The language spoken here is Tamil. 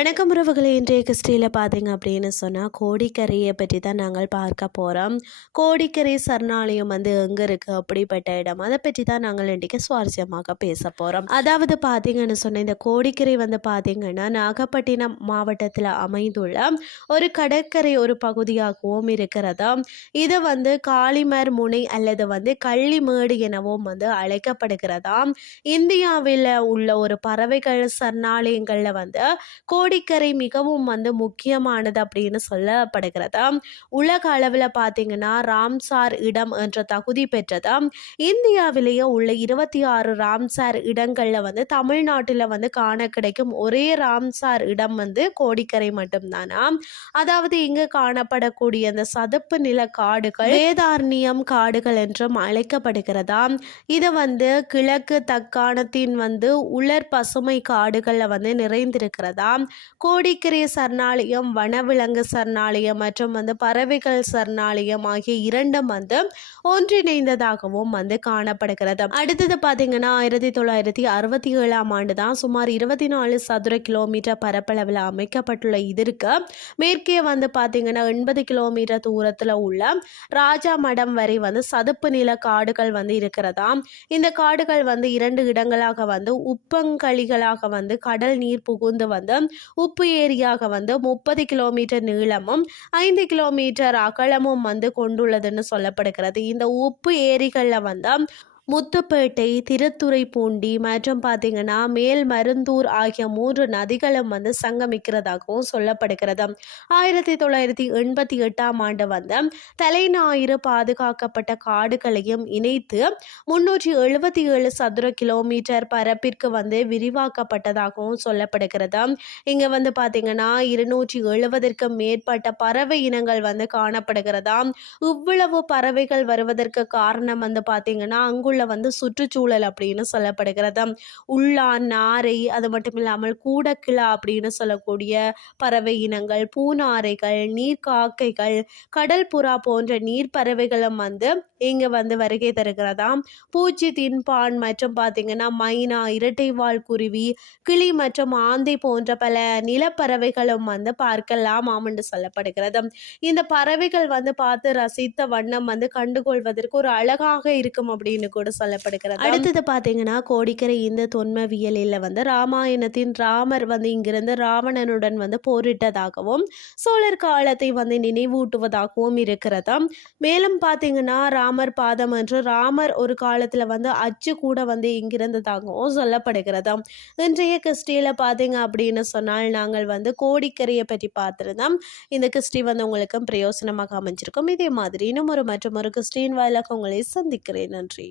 உறவுகளை இன்றைய கிறிஸ்டியில் பார்த்தீங்க அப்படின்னு சொன்னால் கோடிக்கரையை பற்றி தான் நாங்கள் பார்க்க போகிறோம் கோடிக்கரை சரணாலயம் வந்து எங்கே இருக்குது அப்படிப்பட்ட இடம். அதை பற்றி தான் நாங்கள் இன்றைக்கு சுவாரஸ்யமாக பேச போகிறோம் அதாவது பார்த்தீங்கன்னு சொன்ன இந்த கோடிக்கரை வந்து பார்த்தீங்கன்னா நாகப்பட்டினம் மாவட்டத்தில் அமைந்துள்ள ஒரு கடற்கரை ஒரு பகுதியாகவும் இருக்கிறதா? இது வந்து காளிமர் முனை அல்லது வந்து கள்ளிமேடு எனவும் வந்து அழைக்கப்படுகிறதா? இந்தியாவில் உள்ள ஒரு பறவைகள் சரணாலயங்களில் வந்து கோடிக்கரை மிகவும் வந்து முக்கியமானது அப்படின்னு சொல்லப்படுகிறது? உலக அளவில் பார்த்தீங்கன்னா ராம்சார் இடம் என்ற தகுதி பெற்றது. இந்தியாவிலேயே உள்ள இருபத்தி ஆறு ராம்சார் இடங்களில் வந்து தமிழ்நாட்டில் வந்து காண கிடைக்கும் ஒரே ராம்சார் இடம் வந்து கோடிக்கரை மட்டும்தானா? அதாவது இங்கு காணப்படக்கூடிய அந்த சதுப்பு நில காடுகள் வேதார்ணியம் காடுகள் என்றும் அழைக்கப்படுகிறதா? இது வந்து கிழக்கு தக்காணத்தின் வந்து உலர் பசுமை காடுகளில் வந்து நிறைந்திருக்கிறதா? கோடிக்கரை சரணாலயம் வனவிலங்கு சரணாலயம் மற்றும் வந்து பறவைகள் சரணாலயம் ஆகிய இரண்டும் வந்து ஒன்றிணைந்ததாகவும் வந்து காணப்படுகிறது. அடுத்தது பார்த்தீங்கன்னா ஆயிரத்தி தொள்ளாயிரத்தி அறுபத்தி ஏழாம் ஆண்டு தான் சுமார் இருபத்தி நாலு சதுர கிலோமீட்டர் பரப்பளவில் அமைக்கப்பட்டுள்ள இதற்கு மேற்கே வந்து பார்த்தீங்கன்னா எண்பது கிலோமீட்டர் தூரத்தில் உள்ள ராஜா மடம் வரை வந்து சதுப்பு நில காடுகள் வந்து இருக்கிறதா? இந்த காடுகள் வந்து இரண்டு இடங்களாக வந்து உப்பங்களிகளாக வந்து கடல் நீர் புகுந்து வந்து உப்பு ஏரியாக வந்து முப்பது கிலோமீட்டர் நீளமும் ஐந்து கிலோமீட்டர் அகலமும் வந்து கொண்டுள்ளதுன்னு சொல்லப்படுகிறது. இந்த உப்பு ஏரிகளில் வந்து முத்துப்பேட்டை திருத்துறைப்பூண்டி மற்றும் பார்த்தீங்கன்னா மேல் மருந்தூர் ஆகிய மூன்று நதிகளும் வந்து சங்கமிக்கிறதாகவும் சொல்லப்படுகிறது. ஆயிரத்தி தொள்ளாயிரத்தி எண்பத்தி எட்டாம் ஆண்டு வந்து தலைஞாயிறு பாதுகாக்கப்பட்ட காடுகளையும் இணைத்து முன்னூற்றி எழுபத்தி ஏழு சதுர கிலோமீட்டர் பரப்பிற்கு வந்து விரிவாக்கப்பட்டதாகவும் சொல்லப்படுகிறது. இங்கே வந்து பார்த்தீங்கன்னா இருநூற்றி எழுபதற்கும் மேற்பட்ட பறவை இனங்கள் வந்து காணப்படுகிறதா இவ்வளவு பறவைகள் வருவதற்கு காரணம் வந்து பார்த்தீங்கன்னா அங்குள்ள உள்ள வந்து சுற்றுச்சூழல் அப்படின்னு சொல்லப்படுகிறது. உள்ளான் நாரை அது மட்டும் இல்லாமல் கூடக்கிளா அப்படின்னு சொல்லக்கூடிய பறவை இனங்கள் பூநாரைகள் நீர்க்காக்கைகள் கடல் புறா போன்ற நீர் பறவைகளும் வந்து இங்கே வந்து வருகை தருகிறதாம். பூச்சி தின்பான் மற்றும் பார்த்தீங்கன்னா மைனா இரட்டைவால் குருவி கிளி மற்றும் ஆந்தை போன்ற பல நிலப்பறவைகளும் வந்து பார்க்கலாம் என்று சொல்லப்படுகிறது. இந்த பறவைகள் வந்து பார்த்து ரசித்த வண்ணம் வந்து கண்டுகொள்வதற்கு ஒரு அழகாக இருக்கும் அப்படின்னு கூட சொல்லப்படுகிறது. அடுத்தது பார்த்தீங்கன்னா கோடிக்கரை இந்த தொன்மவியலில் வந்து ராமாயணத்தின் ராமர் வந்து இங்கிருந்து ராவணனுடன் வந்து போரிட்டதாகவும் சோழர் காலத்தை வந்து நினைவூட்டுவதாகவும் இருக்கிறது. மேலும் பார்த்தீங்கன்னா ராமர் பாதம் என்று ராமர் ஒரு காலத்தில் வந்து அச்சு கூட வந்து இங்கிருந்ததாகவும் சொல்லப்படுகிறது. இன்றைய கிறிஸ்டியில் பார்த்தீங்க அப்படின்னு சொன்னால் நாங்கள் வந்து கோடிக்கரையை பற்றி பார்த்துருந்தோம். இந்த கிறிஸ்டி வந்து உங்களுக்கு பிரயோசனமாக அமைஞ்சிருக்கும். இதே மாதிரி இன்னும் ஒரு மற்றும் ஒரு கிறிஸ்டின் வாயிலாக உங்களை சந்திக்கிறேன். நன்றி.